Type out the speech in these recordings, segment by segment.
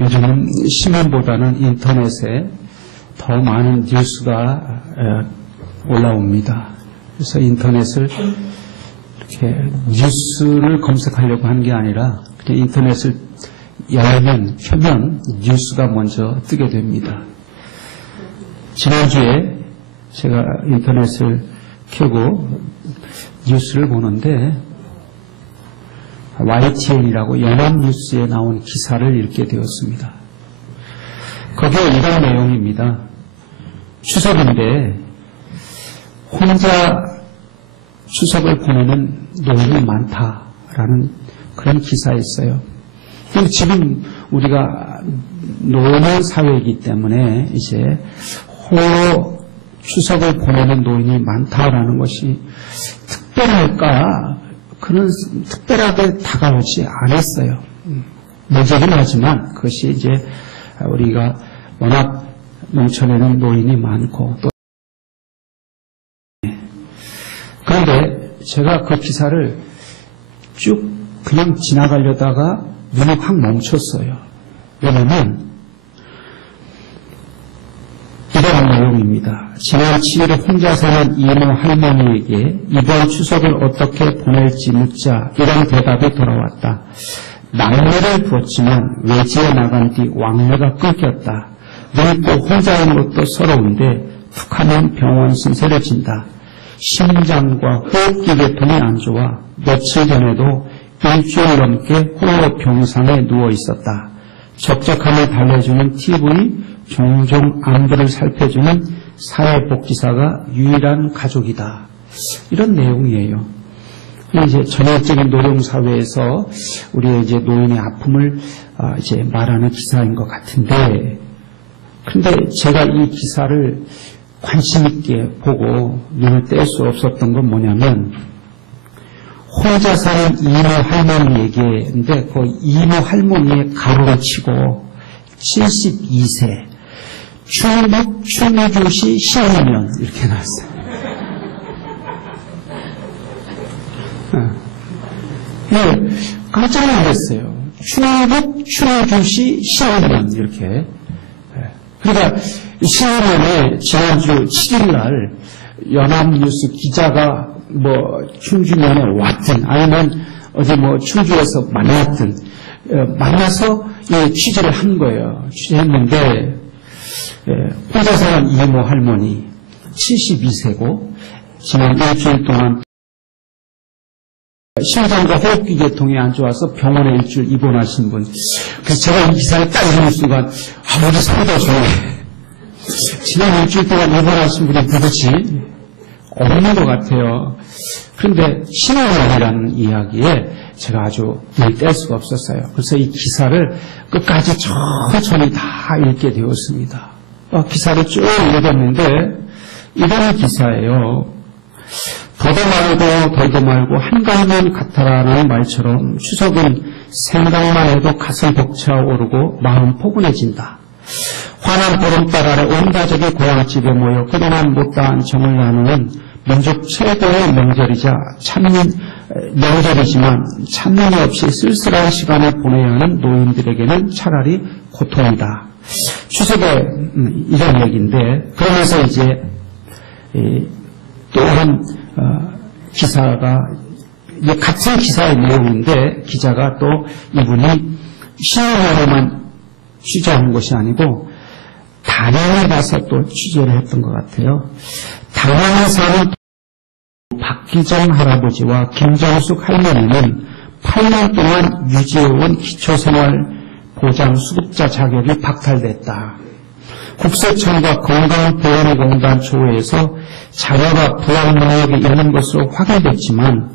요즘은 신문보다는 인터넷에 더 많은 뉴스가 올라옵니다. 그래서 인터넷을 이렇게 뉴스를 검색하려고 하는 게 아니라 그냥 인터넷을 켜면 뉴스가 먼저 뜨게 됩니다. 지난주에 제가 인터넷을 켜고 뉴스를 보는데 YTN이라고 연합뉴스에 나온 기사를 읽게 되었습니다. 거기에 이런 내용입니다. 추석인데 혼자 추석을 보내는 노인이 많다라는 그런 기사였어요. 지금 우리가 노인 사회이기 때문에 이제 홀로 추석을 보내는 노인이 많다라는 것이 특별할까? 그는 특별하게 다가오지 않았어요. 문제긴 하지만 그것이 이제 우리가 워낙 농촌에는 노인이 많고 또 그런데 제가 그 기사를 쭉 그냥 지나가려다가 눈이 확 멈췄어요. 왜냐면 이런 내용입니다. 지난 7일에 혼자 사는 이모 할머니에게 이번 추석을 어떻게 보낼지 묻자 이런 대답이 돌아왔다. 낙뢰를 부었지만 외지에 나간 뒤 왕래가 끊겼다. 넌 또 혼자인 것도 서러운데 툭하면 병원 신세를 진다. 심장과 호흡기 계통이 안 좋아 며칠 전에도 일주일 넘게 호흡 병상에 누워 있었다. 적적함을 달래주는 TV, 종종 안부를 살펴주는 사회복지사가 유일한 가족이다. 이런 내용이에요. 이제 전형적인 노령사회에서 우리의 이제 노인의 아픔을 이제 말하는 기사인 것 같은데, 근데 제가 이 기사를 관심 있게 보고 눈을 뗄 수 없었던 건 뭐냐면, 혼자 사는 이모 할머니 얘기인데 그 이모 할머니의 가로를 치고 72세 충북 충주시 시의원 이렇게 나왔어요. 네, 깜짝 놀랐어요. 충북 충주시 시의원 이렇게. 그러니까 시의원에 지난주 7일날 연합뉴스 기자가 충주면에 왔든 아니면 어제 충주에서 만났든 만나서 취재를 한 거예요. 취재했는데 혼자 사는 이모 할머니 72세고 지난 일주일 동안 심장과 호흡기 계통이 안 좋아서 병원에 일주일 입원하신 분. 그래서 제가 이 기사를 딱 읽는 순간 우리 상도 좋네. 지난 일주일 동안 입원하신 분이 누구지? 없는 것 같아요. 그런데 신앙원이라는 이야기에 제가 아주 눈을 뗄 수가 없었어요. 그래서 이 기사를 끝까지 천천히 다 읽게 되었습니다. 기사를 쭉 읽었는데 이런 기사예요. 더도 말고 덜도 말고 한가하면 같아라는 말처럼 추석은 생각만 해도 가슴 벅차오르고 마음 포근해진다. 환한 보름달 아래 온 가족이 고향집에 모여 그동안 못다한 정을 나누는 민족 최고의 명절이자 명절이지만 찬문이 없이 쓸쓸한 시간을 보내야 하는 노인들에게는 차라리 고통이다. 추석에 이런 얘기인데 그러면서 이제 또 한 기사가 같은 기사의 내용인데 기자가 또 이분이 시의원에만 취재하는 것이 아니고 단양에 가서 또 취재를 했던 것 같아요. 단양에 사는 박기정 할아버지와 김정숙 할머니는 8년 동안 유지해온 기초생활보장 수급자 자격이 박탈됐다. 국세청과 건강보험공단 조회에서 자녀가 부양 능력이 있는 것으로 확인됐지만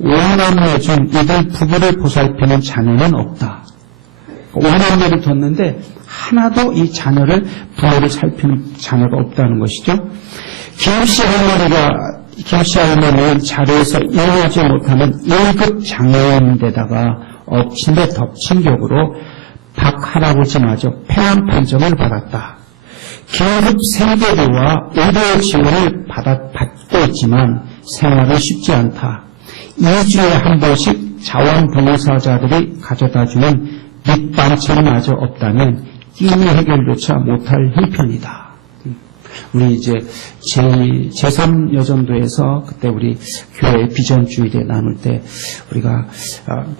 5남매 중 이들 부부를 보살피는 자녀는 없다. 5남매를 뒀는데 하나도 이 자녀를 부모를 살피는 자녀가 없다는 것이죠. 김씨 할머니는 자리에서 일어나지 못하는 1급 장애인데다가 엎친 데 덮친 격으로 박 할아버지마저 폐암 판정을 받았다. 긴급 생계비와 의료 지원을 받고 있지만 생활은 쉽지 않다. 2주에 한 번씩 자원봉사자들이 가져다주는 밑반찬마저 없다면 끼니 해결조차 못할 형편이다. 우리 이제 제3여전도에서 그때 우리 교회 비전주일에 나눌 때 우리가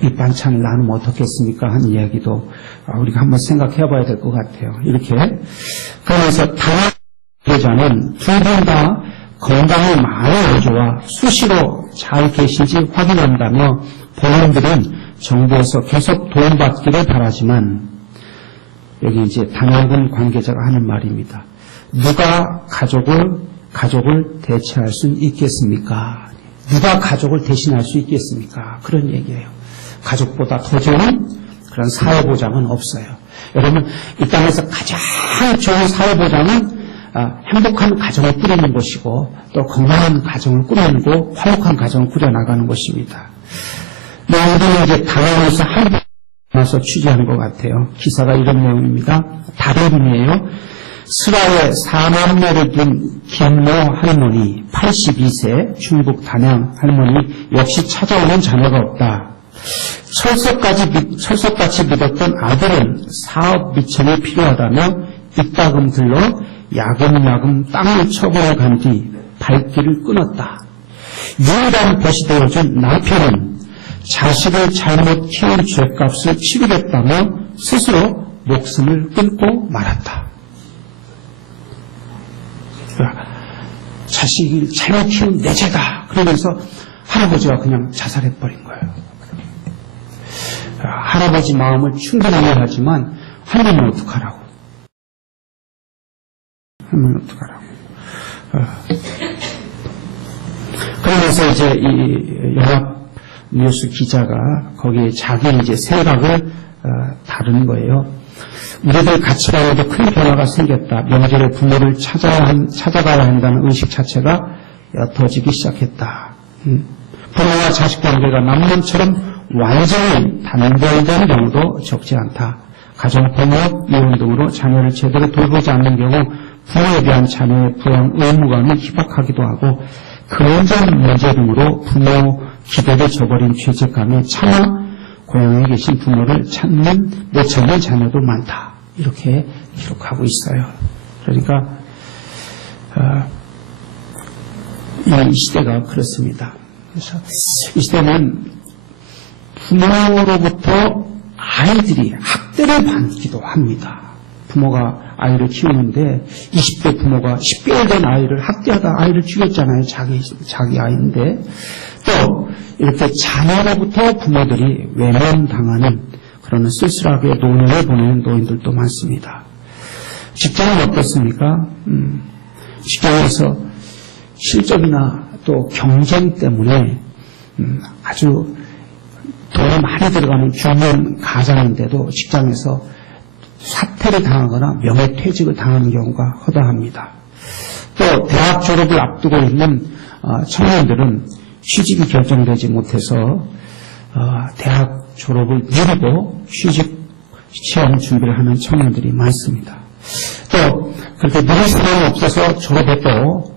밑반찬을 나누면 어떻겠습니까? 하는 이야기도 우리가 한번 생각해 봐야 될 것 같아요. 이렇게. 그러면서 당회자는 두 분 다 건강이 많이 안 좋아 수시로 잘 계신지 확인한다며 본인들은 정부에서 계속 도움받기를 바라지만 여기 이제 당회군 관계자가 하는 말입니다. 누가 가족을 대체할 수 있겠습니까? 누가 가족을 대신할 수 있겠습니까? 그런 얘기예요. 가족보다 더 좋은 그런 사회보장은 없어요. 여러분, 이 땅에서 가장 좋은 사회보장은 행복한 가정을 꾸리는 것이고 또 건강한 가정을 꾸리고 화목한 가정을 꾸려나가는 것입니다. 우리는 이제 당황해서 한 나서 취재하는 것 같아요. 기사가 이런 내용입니다. 다른 분이에요. 슬하에 4남매를 둔 김모 할머니 82세 중국 단양 할머니 역시 찾아오는 자녀가 없다. 철석같이 믿었던 아들은 사업 미천이 필요하다며 이따금 들러 야금야금 땅을 처분해 간 뒤 발길을 끊었다. 유일한 벗이 되어준 남편은 자식을 잘못 키운 죄값을 치르겠다며 스스로 목숨을 끊고 말았다. 자식을 잘못 키운 내 죄다. 그러면서 할아버지가 그냥 자살해버린 거예요. 할아버지 마음을 충분히 이해하지만 할머니는 어떡하라고. 그러면서 이제 이 연합뉴스 기자가 거기에 자기 이제 생각을 다루는 거예요. 우리들 가치관에도 큰 변화가 생겼다. 명절에 부모를 찾아가야 한다는 의식 자체가 옅어지기 시작했다. 부모와 자식 관계가 남남처럼 완전히 단절된 경우도 적지 않다. 가정폭력, 이혼 등으로 자녀를 제대로 돌보지 않는 경우 부모에 대한 자녀의 부양 의무감이 희박하기도 하고 금전 문제 등으로 부모 기대를 저버린 죄책감에 차마 고향에 계신 부모를 못 찾는 자녀도 많다. 이렇게 기록하고 있어요. 그러니까 이 시대가 그렇습니다. 그래서 이 시대는 부모로부터 아이들이 학대를 받기도 합니다. 부모가 아이를 키우는데 20대 부모가 10개월 된 아이를 학대하다 아이를 죽였잖아요. 자기 아이인데 또 이렇게 자녀로부터 부모들이 외면당하는 그런 쓸쓸하게 노년을 보내는 노인들도 많습니다. 직장은 어떻습니까? 직장에서 실적이나 또 경쟁 때문에 아주 돈이 많이 들어가는 중요한 가장인데도 직장에서 사퇴를 당하거나 명예퇴직을 당하는 경우가 허다합니다. 또 대학 졸업을 앞두고 있는 청년들은 취직이 결정되지 못해서 대학 졸업을 미루고 취직 시험 준비를 하는 청년들이 많습니다. 또 그렇게 미룰 수는 없어서 졸업해도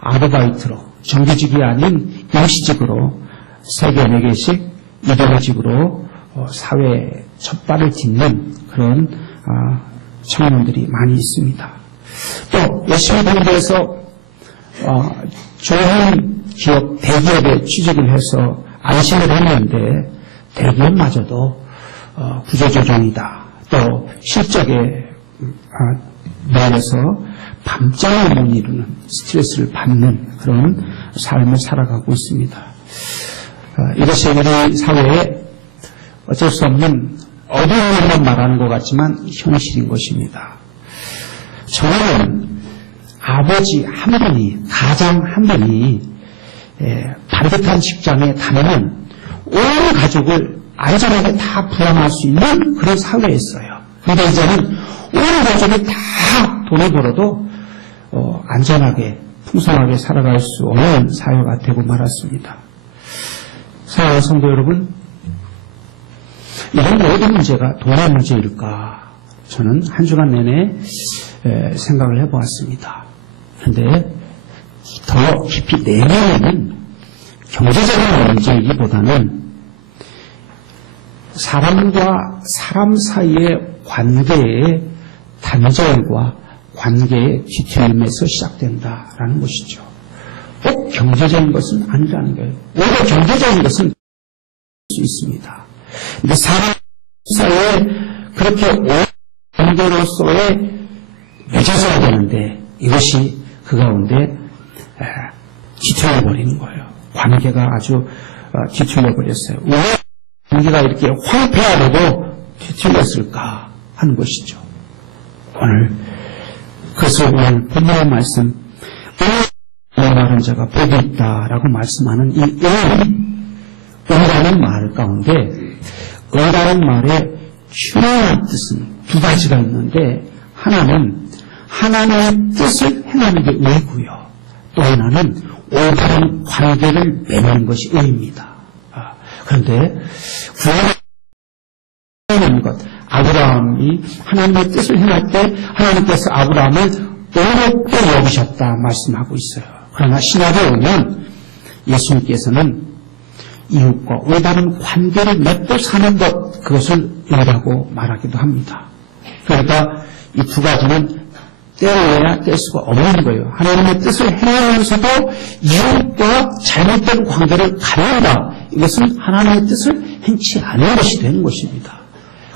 아르바이트로 정규직이 아닌 일시직으로 3개, 4개씩 이동직으로 사회에 첫발을 딛는 그런 청년들이 많이 있습니다. 또 열심히 공부해서 좋은 기업, 대기업에 취직을 해서 안심을 했는데 대기업마저도 구조조정이다. 또 실적에 매여서 밤잠을 못 이루는 스트레스를 받는 그런 삶을 살아가고 있습니다. 이것이 우리 사회에 어쩔 수 없는 어두운 면만 말하는 것 같지만 현실인 것입니다. 저는 아버지 한 분이, 가장 한 분이 반듯한 직장에 다니면 온 가족을 안전하게 다 부양할 수 있는 그런 사회였어요. 그런데 이제는 온 가족이 다 돈을 벌어도 안전하게 풍성하게 살아갈 수 없는 사회가 되고 말았습니다. 사랑하는 성도 여러분, 이런 모든 문제가 돈의 문제일까? 저는 한 주간 내내 생각을 해보았습니다. 그런데 더 깊이 내면에는 경제적인 문제이기보다는 사람과 사람 사이의 관계의 단절과 관계의 뒤틀림에서 시작된다라는 것이죠. 꼭 경제적인 것은 아니라는 거예요. 오히려 경제적인 것은 수 있습니다. 근데 사람 사이에 그렇게 오랜 관계로서의 맺어져야 되는데 이것이 그 가운데 뒤틀려버리는 거예요. 관계가 아주 뒤틀려버렸어요. 왜 관계가 이렇게 황폐하려고 뒤틀렸을까 하는 것이죠. 그래서 오늘 본문의 말씀 은하는 자가 복이 있다라고 말씀하는 이 은이라는 말 가운데 은이라는 말의 중요한 뜻은 두 가지가 있는데 하나는 하나님의 뜻을 행하는 게 의고요. 또 하나는 올바른 관계를 맺는 것이 의입니다. 그런데 구원하는 것, 아브라함이 하나님의 뜻을 행할 때 하나님께서 아브라함을 의롭게 여기셨다 말씀하고 있어요. 그러나 신약에 오면 예수님께서는 이웃과 올바른 관계를 맺고 사는 것, 그것을 의라고 말하기도 합니다. 그러니까 이 두 가지는 떼어야 뗄 수가 없는 거예요. 하나님의 뜻을 행하면서도 이웃과 잘못된 관계를 가린다. 이것은 하나님의 뜻을 행치 않은 것이 되는 것입니다.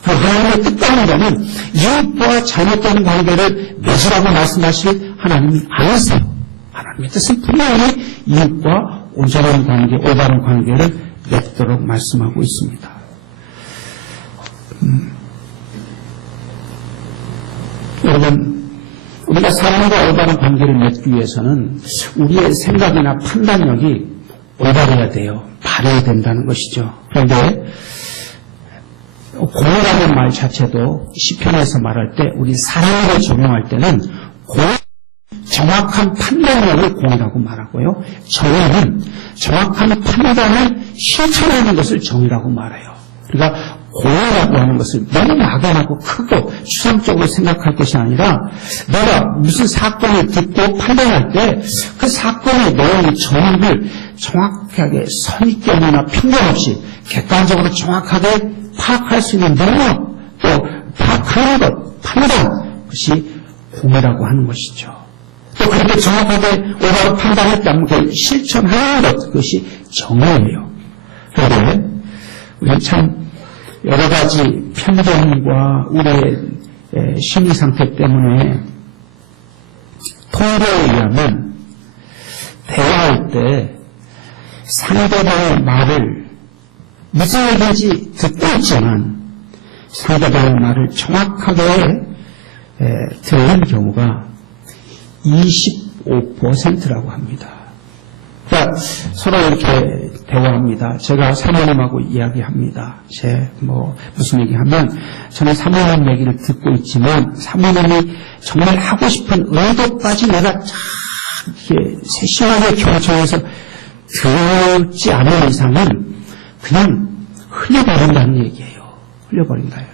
하나님의 뜻과는 거는 이웃과 잘못된 관계를 맺으라고 말씀하실 하나님이 아니세요. 하나님의 뜻은 분명히 이웃과 온전한 관계, 올바른 관계를 맺도록 말씀하고 있습니다. 여러분, 우리가 사람과 올바른 관계를 맺기 위해서는 우리의 생각이나 판단력이 올바르야 돼요. 바르야 된다는 것이죠. 그런데 공이라는 말 자체도 시편에서 말할 때 우리 사람으로 적용할 때는 정확한 판단력을 공이라고 말하고요. 정의는 정확한 판단을 실천하는 것을 정의라고 말해요. 그러니까 공이라고 하는 것을 너무 막연하고 크고 추상적으로 생각할 것이 아니라 내가 무슨 사건을 듣고 판단할 때 그 사건의 내용의 정의를 정확하게 선입견이나 편견 없이 객관적으로 정확하게 파악할 수 있는 능력, 또 파악하는 것, 판단, 그것이 공이라고 하는 것이죠. 또 그렇게 정확하게 올바른 판단했다면 그걸 실천하는 것, 그것이 정의예요. 그런데 우리는 참 여러 가지 편견과 우리의 심리 상태 때문에 통계에 의하면 대화할 때 상대방의 말을 무슨 얘기인지 듣고 있지만 상대방의 말을 정확하게 듣는 경우가 25%라고 합니다. 그러니까 서로 이렇게 대화합니다. 제가 사모님하고 이야기합니다. 무슨 얘기하면 저는 사모님 얘기를 듣고 있지만 사모님이 정말 하고 싶은 의도까지 내가 이렇게 세심하게 경청해서 듣지 않은 이상은 그냥 흘려버린다는 얘기예요. 흘려버린다요.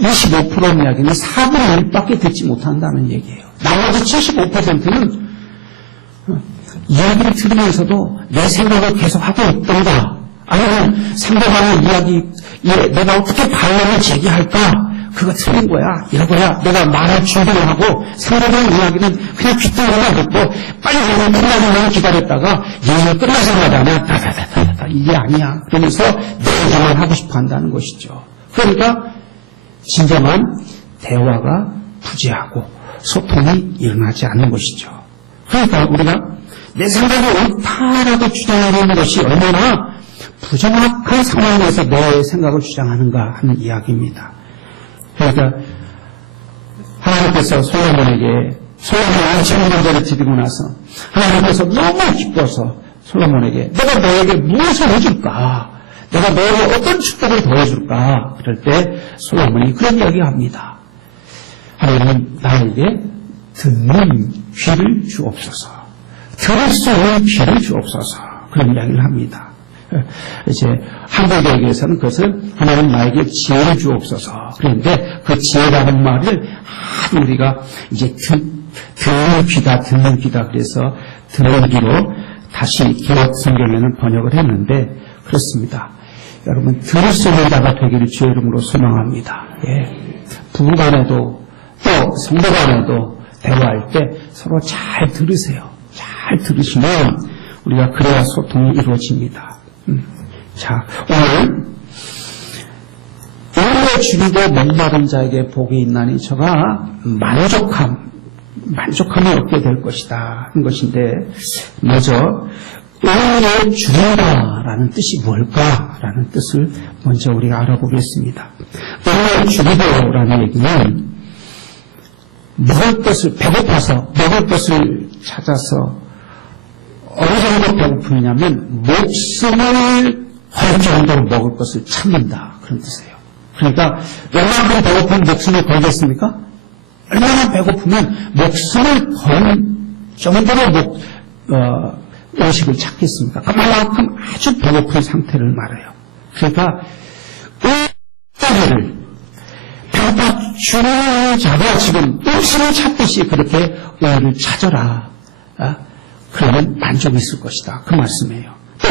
25% 이야기는 4분의 1밖에 듣지 못한다는 얘기예요. 나머지 75%는 이야기를 들으면서도 내 생각을 계속 하고 있던가, 아니면 상대방의 이야기에 내가 어떻게 반론을 제기할까? 그거 틀린 거야, 이거야. 내가 말할 준비를 하고 상대방의 이야기는 그냥 귓등으로만 듣고 빨리 끝나기만 기다렸다가 얘기가 끝나자마자 다다다다다 이게 아니야. 그러면서 내 얘기만 하고 싶어 한다는 것이죠. 그러니까 진정한 대화가 부재하고 소통이 일어나지 않는 것이죠. 그러니까 우리가 내 생각이 옳다라고 주장하는 것이 얼마나 부정확한 상황에서 내 생각을 주장하는가 하는 이야기입니다. 그러니까 하나님께서 솔로몬에게 안치는 문제를 드리고 나서 하나님께서 너무 기뻐서 솔로몬에게 내가 너에게 무엇을 해줄까? 내가 너에게 어떤 축복을 더해줄까? 그럴 때 솔로몬이 그런 이야기를 합니다. 하나님 나에게 듣는 귀를 주옵소서. 들을 수 있는 귀를 주옵소서. 그런 이야기를 합니다. 이제 한국에게서는 그것을 하나님 나에게 지혜를 주옵소서. 그런데 그 지혜라는 말을 아주 우리가 이제 듣는 귀다 그래서 듣는 귀로 다시 기록 성경에는 번역을 했는데 그렇습니다. 여러분 들을 수 있는 자가 되기를 주의 이름으로 소망합니다. 예. 부부간에도 또 성도간에도 대화할 때 서로 잘 들으세요. 잘 들으시면 우리가 그래야 소통이 이루어집니다. 자, 오늘 오늘의 주리고 목마른 자에게 복이 있나니 저가 만족함을 얻게 될 것이다 하는 것인데, 먼저 오늘의 주리다라는 뜻이 뭘까라는 뜻을 먼저 우리가 알아보겠습니다. 오늘의 주리도라는 얘기는 먹을 것을 배고파서 먹을 것을 찾아서 어느 정도 배고프냐면 목숨을 걸 정도로 먹을 것을 찾는다, 그런 뜻이에요. 그러니까 얼마나 배고프면 목숨을 걸겠습니까? 얼마나 배고프면 목숨을 걸 정도로 음식을 찾겠습니까? 그만큼 아주 배고픈 상태를 말해요. 그러니까 의를 배고파 죽는 자가 지금 음식을 찾듯이 그렇게 의를 찾아라. 그러면 만족이 있을 것이다, 그 말씀이에요. 또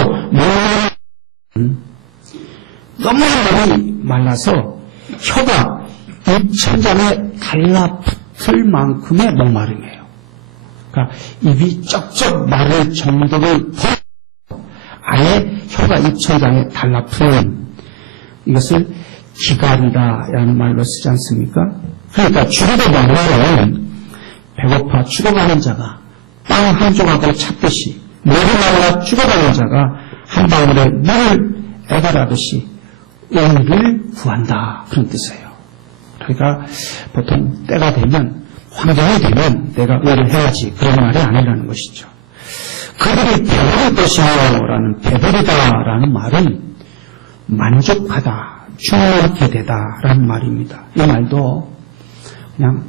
너무 많이 말라서 혀가 입천장에 달라붙을 만큼의 목마름이에요. 그러니까 입이 쩍쩍 마를 정도를 아예 혀가 입천장에 달라붙는, 이것을 기갈이다라는 말로 쓰지 않습니까? 그러니까 죽어도 말라는 배고파 죽어가는 자가 빵 한 조각을 찾듯이, 목이 말라 죽어가는 자가 한 방울의 물을 애가라듯이 의를 구한다, 그런 뜻이에요. 그러니까 보통 때가 되면, 환경이 되면 내가 의를 해야지, 그런 말이 아니라는 것이죠. 그들이 배부를 것이요라는 배부르다라는 말은 만족하다, 충만하게 되다라는 말입니다. 이 말도 그냥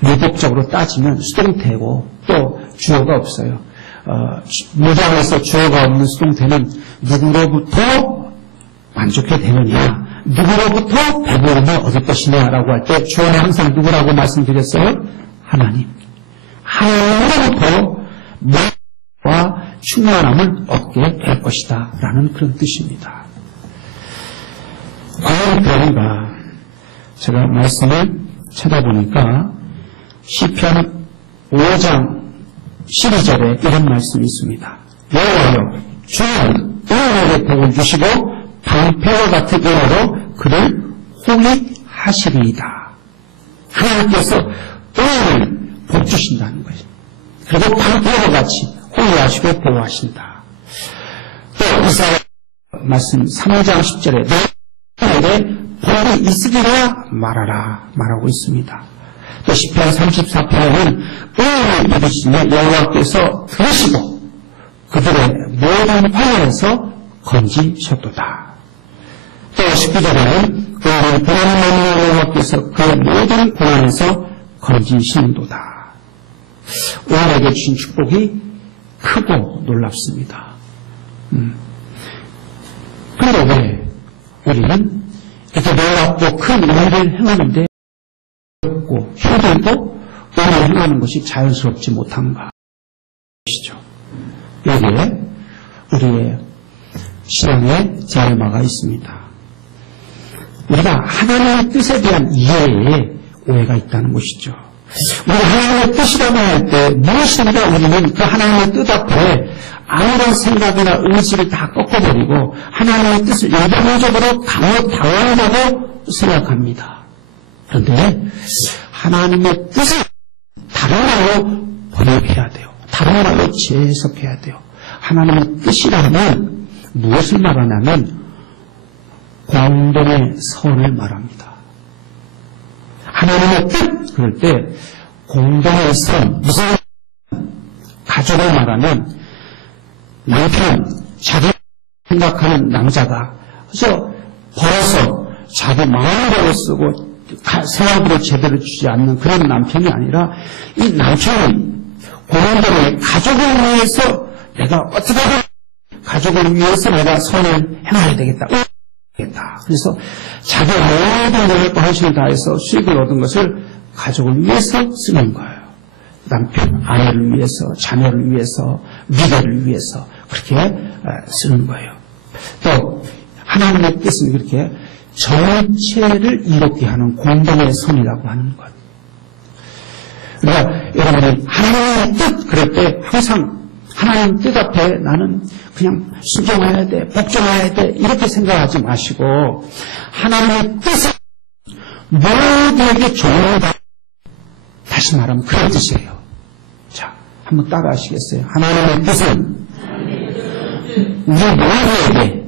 문법적으로 따지면 수동태고 또 주어가 없어요. 문장에서 주어가 없는 수동태는 누구로부터 만족해 되느냐, 누구로부터 배부름을 얻을 것이냐라고 할 때 주어는 항상 누구라고 말씀드렸어요? 하나님. 하나님으로부터 만족과 충만함을 얻게 될 것이다 라는 그런 뜻입니다. 과연 그런가? 제가 말씀을 찾아보니까 시편 5장 12절에 이런 말씀이 있습니다. 여호와여, 주는 의인에게 복을 주시고 방패와 같은 은혜로 그를 호위하시리이다. 하나님께서 의인을 복 주신다는 거예요. 그리고 방패와 같이 호위하시고 보호하신다. 또 이사야 말씀 3장 10절에 너에게 복이 있으리라 말하라 말하고 있습니다. 또 시편 34편에는 의인을 믿으시며 여호와께서 들으시고 그들의 모든 화에서 건지셨도다. 또 19절에는 의인을 고난하는 여호와께서 그의 모든 고난에서 건지시는도다. 의인에게 주신 축복이 크고 놀랍습니다. 그런데 왜 우리는 이렇게 놀랍고 큰 의를 행하는데 어렵고 힘들고 의를 행하는 것이 자연스럽지 못한가 것이죠. 여기에 우리의 신앙의 딜레마가 있습니다. 우리가 하나님의 뜻에 대한 이해에 오해가 있다는 것이죠. 우리가 하나님의 뜻이라고 할 때 무엇인가 우리는 그 하나님의 뜻 앞에 아무런 생각이나 의지를 다 꺾어버리고 하나님의 뜻을 일방적으로 당한다고 생각합니다. 그런데 하나님의 뜻을 다른 말로 번역해야 돼요. 다른 말로 재해석해야 돼요. 하나님의 뜻이라면 무엇을 말하냐면 공동의 선을 말합니다. 하나님의 뜻, 그럴 때 공동의 선, 무슨 가족을 말하면 남편, 자기 생각하는 남자가 그래서 벌어서 자기 마음대로 쓰고 생활비를 제대로 주지 않는 그런 남편이 아니라 이 남편은 공동의 가족을 위해서 내가 어떻게든 가족을 위해서 내가 선을 행해야 되겠다. 그래서 자기 모든 노력과 헌신을 다해서 수익을 얻은 것을 가족을 위해서 쓰는 거예요. 남편, 아내를 위해서, 자녀를 위해서, 미래를 위해서 그렇게 쓰는 거예요. 또 하나님의 뜻은 그렇게 전체를 이롭게 하는 공동의 선이라고 하는 것. 그러니까 여러분이 하나님의 뜻 그럴 때 항상 하나님 뜻 앞에 나는 그냥 순종해야 돼, 복종해야 돼 이렇게 생각하지 마시고 하나님의 뜻은 모두에게 좋은 다시 말하면 그런 뜻이에요. 자, 한번 따라 하시겠어요? 하나님의 뜻은 우리 모두에게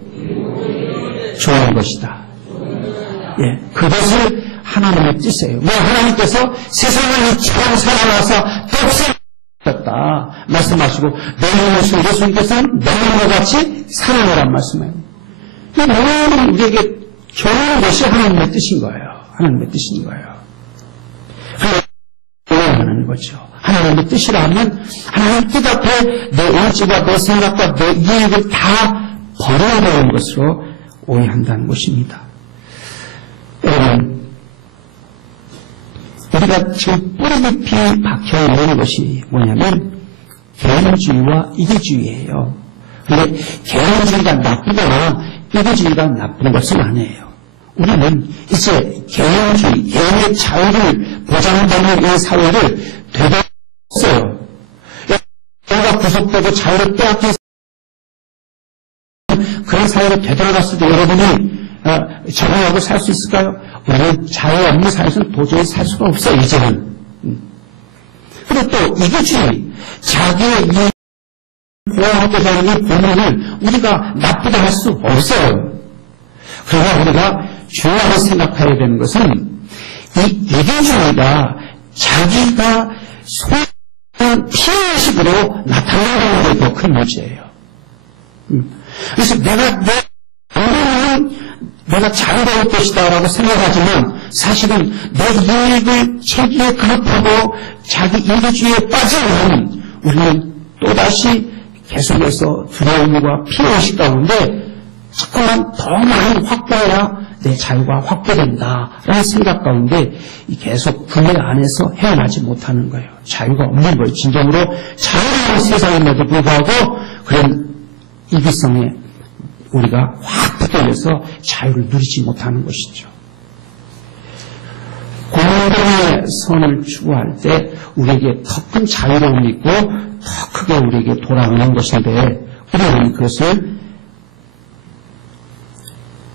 좋은 것이다. 예, 그것을 하나님의 뜻이에요. 왜 하나님께서 세상을 이처럼 사랑하사 떡생하셨다 말씀하시고 너희 예수님께서는 너희와 같이 사랑하란 말씀이에요. 모든 우리에게 좋은 것이 하나님의 뜻인 거예요. 하나님의 뜻인 거예요. 하나님의 거죠. 하나님의 뜻이라면 하나님 뜻 앞에 내 의지와 내 생각과 내 이익을 다 버려야 되는 것으로 오해한다는 것입니다. 여러분, 우리가 지금 뿌리 깊이 박혀있는 것이 뭐냐면 개인주의와 이기주의예요. 그런데 개인주의가 나쁘거나 이기주의가 나쁜 것은 아니에요. 우리는 이제 개인주의, 개인의 자유를 보장받는 이 사회를 되돌렸어요. 내가 구속되고 자유를 빼앗긴 그런 사회로 되돌아갔을 때 여러분이 적응하고 살 수 있을까요? 우리는 자유 없는 사회에서는 도저히 살 수가 없어요, 이제는. 그리고 또 이기주의, 자기의 이익을 보호하고자 하는 이 본능을 우리가 나쁘다 할 수 없어요. 그러나 우리가 중요하게 생각해야 되는 것은 이 이기주의가 자기가 소유한 피해의식으로 나타나는 게 더 큰 문제예요. 그래서 내가 자유로울 것이다라고 생각하지만 사실은 내 이익을 체기에 근접하고 자기 이기주의에 빠지면 우리는 또다시 계속해서 두려움과 피해의식 가운데 자꾸만 더 많이 확보해야 내 자유가 확보된다라는 생각 가운데 계속 그네 안에서 헤어나지 못하는 거예요. 자유가 없는 거예요. 진정으로 자유로운 세상임에도 불구하고 그런 이기성에 우리가 확 붙어져서 자유를 누리지 못하는 것이죠. 공동의 선을 추구할 때 우리에게 더 큰 자유로움이 있고 더 크게 우리에게 돌아오는 것인데 우리는 그것을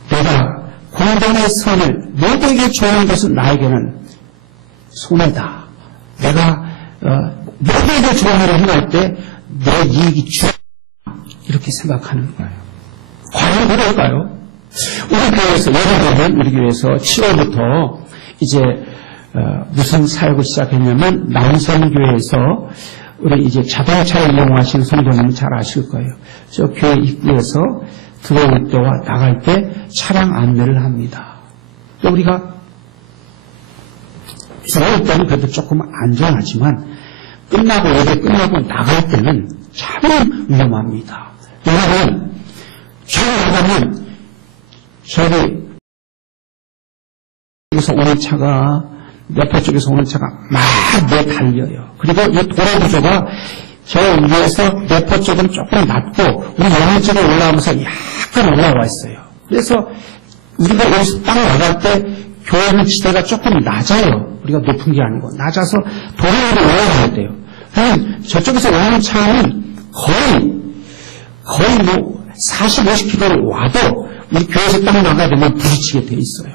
내가 공동의 선을 모두에게 좋은 것은 나에게는 손해다. 내가 모두에게 좋은 일을 행할 때 내 이익이 중요하다. 이렇게 생각하는 거예요. 과연 그럴까요? 우리 교회에서, 예를 들면 우리 교회에서 7월부터 이제 무슨 사역을 시작했냐면 남성교회에서 우리 이제 자동차를 이용하시는 성도님은 잘 아실 거예요. 저 교회 입구에서 들어올 때와 나갈 때 차량 안내를 합니다. 또 우리가 들어올 때는 그래도 조금 안전하지만 예배 끝나고 나갈 때는 참 위험합니다. 여러분, 저기 나가면 저기 쪽에서 오는 차가 옆에 쪽에서 오는 차가 막 내달려요. 그리고 이 도로구조가 저 위에서 내포 쪽은 조금 낮고 우리 영쪽으로 올라오면서 약간 올라와 있어요. 그래서 우리가 여기서 딱 나갈 때 교회는 지대가 조금 낮아요. 우리가 높은 게 아니고 낮아서 도로 위로 올라가야 돼요. 그러면 저쪽에서 오는 차는 거의 뭐 40, 50km로 와도 우리 교회에서 딱 나가야 되면 부딪히게 돼 있어요.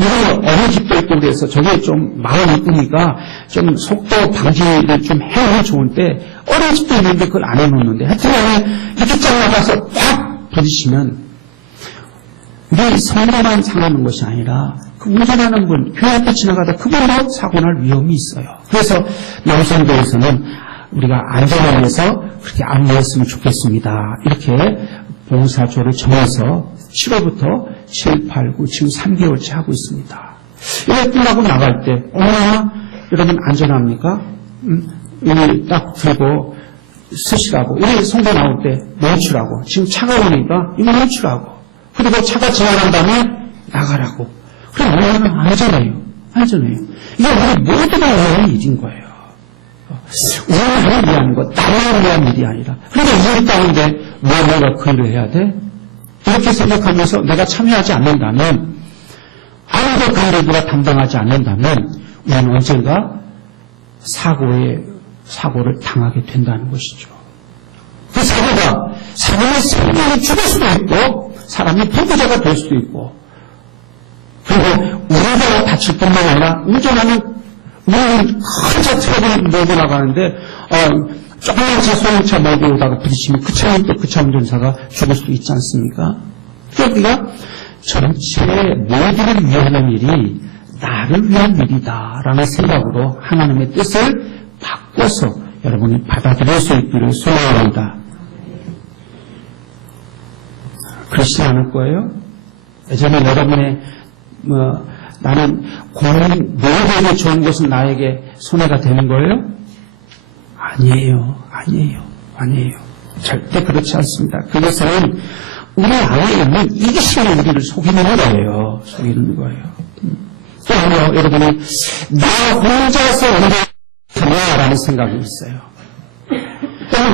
이거 어느 집도 있고 그래서 저게 좀 마음 이쁘니까 좀 속도 방지를 좀 해야 좋은데 어느 집도 있는데 그걸 안 해놓는데 하여튼 이렇게 쫙 나가서 확 부딪히면 우리 성도만 상하는 것이 아니라 그 운전하는 분, 교회 앞에 지나가다 그분도 사고 날 위험이 있어요. 그래서 남성교회에서는 우리가 안전을 위해서 그렇게 안내했으면 좋겠습니다. 이렇게 봉사조를 정해서 7월부터 7, 8, 9 지금 3개월째 하고 있습니다. 이거 끝나고 나갈 때 여러분 안전합니까? 여기 딱 들고 쓰시라고 우리 성도 나올 때 멈추라고 지금 차가 오니까 이거 멈추라고 그리고 차가 지나간 다음에 나가라고 그럼 우리는 안전해요. 이게 우리 모두가 위한 일인 거예요. 우리를 위한 것, 나를 위한 일이 아니라. 그런데 이 일 가운데 뭐가 그 일을 해야 돼? 이렇게 생각하면서 내가 참여하지 않는다면, 아무도 관계가 담당하지 않는다면 우리는 언젠가 사고를 당하게 된다는 것이죠. 그 사고는 생명이 죽을 수도 있고 사람이 부부자가 될 수도 있고, 그리고 우리가 다칠 뿐만 아니라 운전하는 우리는 큰 차 트럭을 몰고 나가는데 조그만 차 소형차 몰고 오다가 부딪히면 그 차는 또 그 차 운전사가 죽을 수도 있지 않습니까? 그러니까 우리가 전체 모두를 위하는 일이 나를 위한 일이다라는 생각으로 하나님의 뜻을 바꿔서 여러분이 받아들일 수 있기를 소원합니다. 그렇지 않을 거예요? 예전에 여러분의 나는 모두에게 좋은 것은 나에게 손해가 되는 거예요? 아니에요. 절대 그렇지 않습니다. 그것은 우리 안에 있는 이기심이 우리를 속이는 거예요. 또 여러분이 나 혼자서 언제라는 생각이 있어요.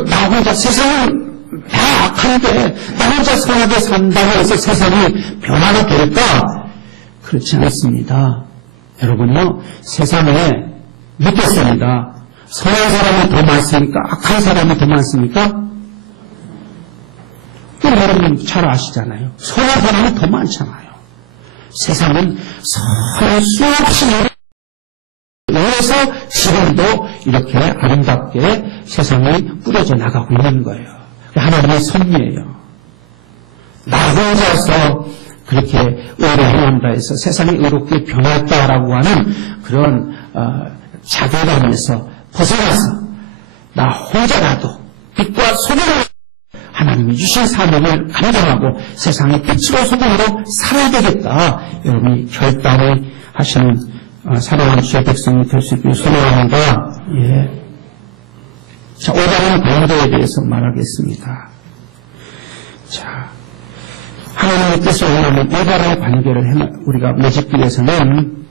나 혼자 세상은 다 악한데 나 혼자 선하게 산다고 해서 세상이 변화가 될까? 그렇지 않습니다. 여러분요, 세상에 묻겠습니다. 선한 사람이 더 많습니까? 악한 사람이 더 많습니까? 여러분 잘 아시잖아요. 선한 사람이 더 많잖아요. 세상은 수없이 그래서 지금도 이렇게 아름답게 세상이 꾸려져 나가고 있는 거예요. 하나님의 섭리예요. 나 혼자서 그렇게 의를 행한다 해서 세상이 의롭게 변했다라고 하는 그런 자괴감에서 벗어나서 나 혼자라도 빛과 소금으로 하나님이 주신 사명을 감당하고 세상의 빛으로 소금으로 살아야 되겠다. 여러분이 결단을 하시는 사랑하는 주의 백성이 될 수 있기를 소원합니다. 예. 자, 5단은 관계에 대해서 말하겠습니다. 자, 하나님의 뜻을 원하는 5단의 관계를 우리가 맺기 위해서는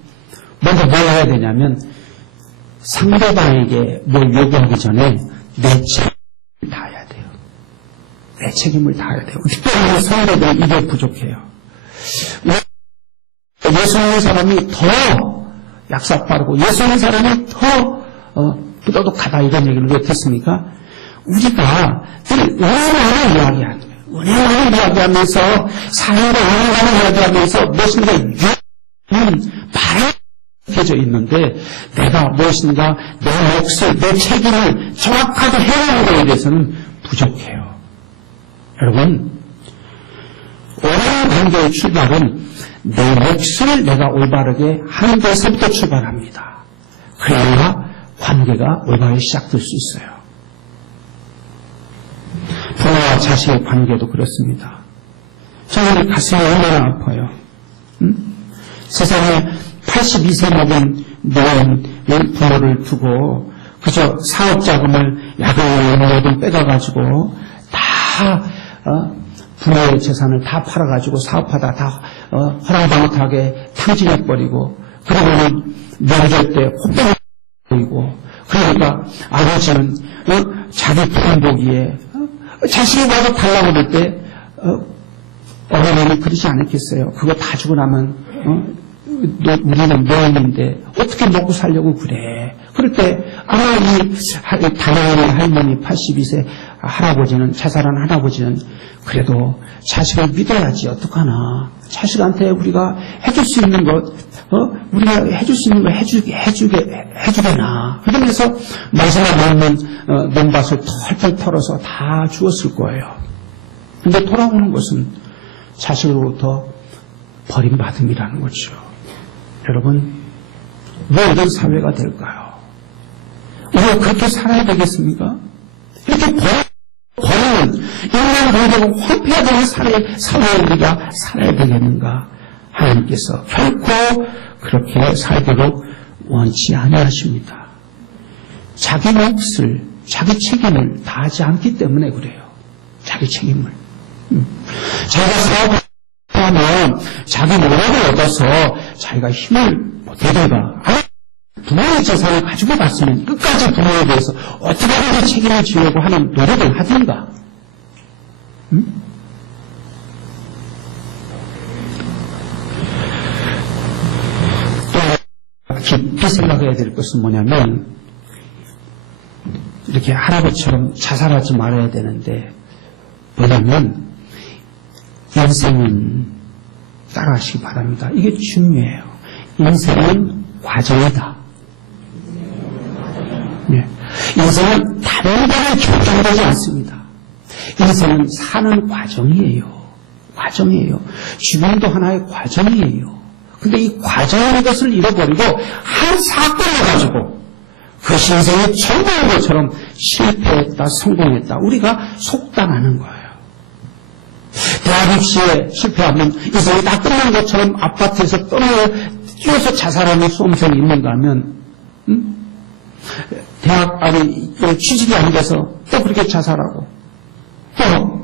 먼저 뭘 해야 되냐면 상대방에게 뭘 요구하기 전에 내 책임을 다해야 돼요. 내 책임을 다해야 돼요. 특별히 성도들은 이게 부족해요. 예수 믿는 사람이 더 약삭 빠르고 예수 믿는 사람이 더 부도덕하다 이런 얘기를 왜 했습니까? 우리가 은혜만을 이야기하는 거예요. 은혜만을 이야기하면서 사회의 은혜만을 이야기하면서 무엇인가 밝혀져 있는데 내가 무엇인가 내 몫을 내 책임을 정확하게 해내는 것에 대해서는 부족해요. 여러분, 오랜 관계의 출발은 내 몫을 내가 올바르게 하는 데서부터 출발합니다. 그래야 관계가 올바르게 시작될 수 있어요. 부모와 자식의 관계도 그렇습니다. 저는 가슴이 얼마나 아파요. 세상에 82세 먹은 노인 부모를 두고 그저 사업자금을 야금야금 빼가가지고 다 부모의 재산을 다 팔아가지고 사업하다 다 허랑방탕하게 탕진해버리고 그러고는 명절 때 호병을 보이고 그러니까 아버지는 자기 푸른 보기에 자식이 와서 달라고 그럴 때 어머니는 그러지 않았겠어요. 그거 다 주고 나면 우리는 노인인데 어떻게 먹고 살려고 그래. 그럴 때 이 다나의 할머니 82세 할아버지는 자살한 할아버지는 그래도 자식을 믿어야지 어떡하나. 자식한테 우리가 해줄 수 있는 것 우리가 해줄 수 있는 거 해주게나. 그러면서 마지막 남는 논밭을 털털 털어서 다 주었을 거예요. 근데 돌아오는 것은 자식으로부터 버림받음이라는 거죠. 여러분, 왜 이런 사회가 될까요? 우리가 그렇게 살아야 되겠습니까? 이렇게 버리는 인간 관계가 황폐해야 되는 사회에 우리가 살아야 되겠는가? 하나님께서 결코 그렇게 살도록 원치 아니하십니다. 자기 몫을, 자기 책임을 다하지 않기 때문에 그래요. 자기 책임을. 자기가 사업하면 자기 노력을 얻어서 자기가 힘을 내든가 부모의 재산을 가지고 갔으면 끝까지 부모에 대해서 어떻게든지 책임을 지려고 하는 노력을 하든가. 깊이 생각해야 될 것은 뭐냐면 이렇게 할아버지처럼 자살하지 말아야 되는데 뭐냐면 인생은 따라하시기 바랍니다. 이게 중요해요. 인생은 과정이다. 네. 인생은 단번에 결정되지 않습니다. 인생은 사는 과정이에요. 과정이에요. 죽음도 하나의 과정이에요. 근데 이 과정인 것을 잃어버리고 한 사건을 가지고 그것이 인생의 전부인 것처럼 실패했다, 성공했다. 우리가 속단하는 거예요. 대학 입시에 실패하면 인생이 다 끝난 것처럼 아파트에서 뛰어서 자살하는 수험생이 있는가 하면 대학 아니 취직이 안 돼서 또 그렇게 자살하고 또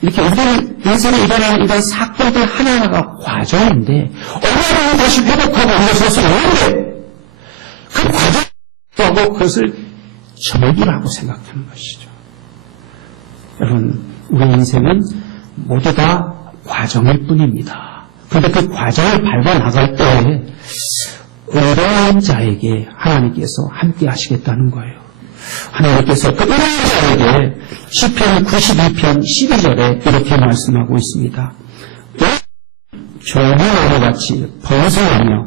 이렇게 우리는 인생에 일어나는 이런 사건들 하나하나가 과정인데 언젠가 다시 회복하고 일어서서 오는데 그 과정하고 그것을 전부라고 생각하는 것이죠. 여러분 우리 인생은 모두 다 과정일 뿐입니다. 그런데 그 과정을 밟아 나갈 때 의로운 자에게 하나님께서 함께 하시겠다는 거예요. 하나님께서 그 의로운 자에게 시편 92편 12절에 이렇게 말씀하고 있습니다. 좋은 나무같이 번성하며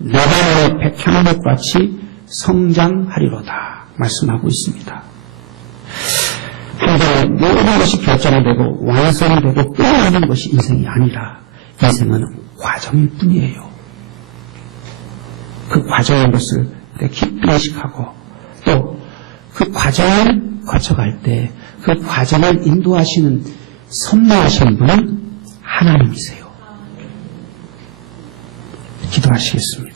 레바논의 백향목같이 성장하리로다 말씀하고 있습니다. 한번에 모든 것이 결정되고 완성되고 끝나는 것이 인생이 아니라 인생은 과정일 뿐이에요. 그 과정의 것을 깊이 인식하고 또 그 과정을 거쳐갈 때 그 과정을 인도하시는 선포하시는 분은 하나님이세요. 기도하시겠습니다.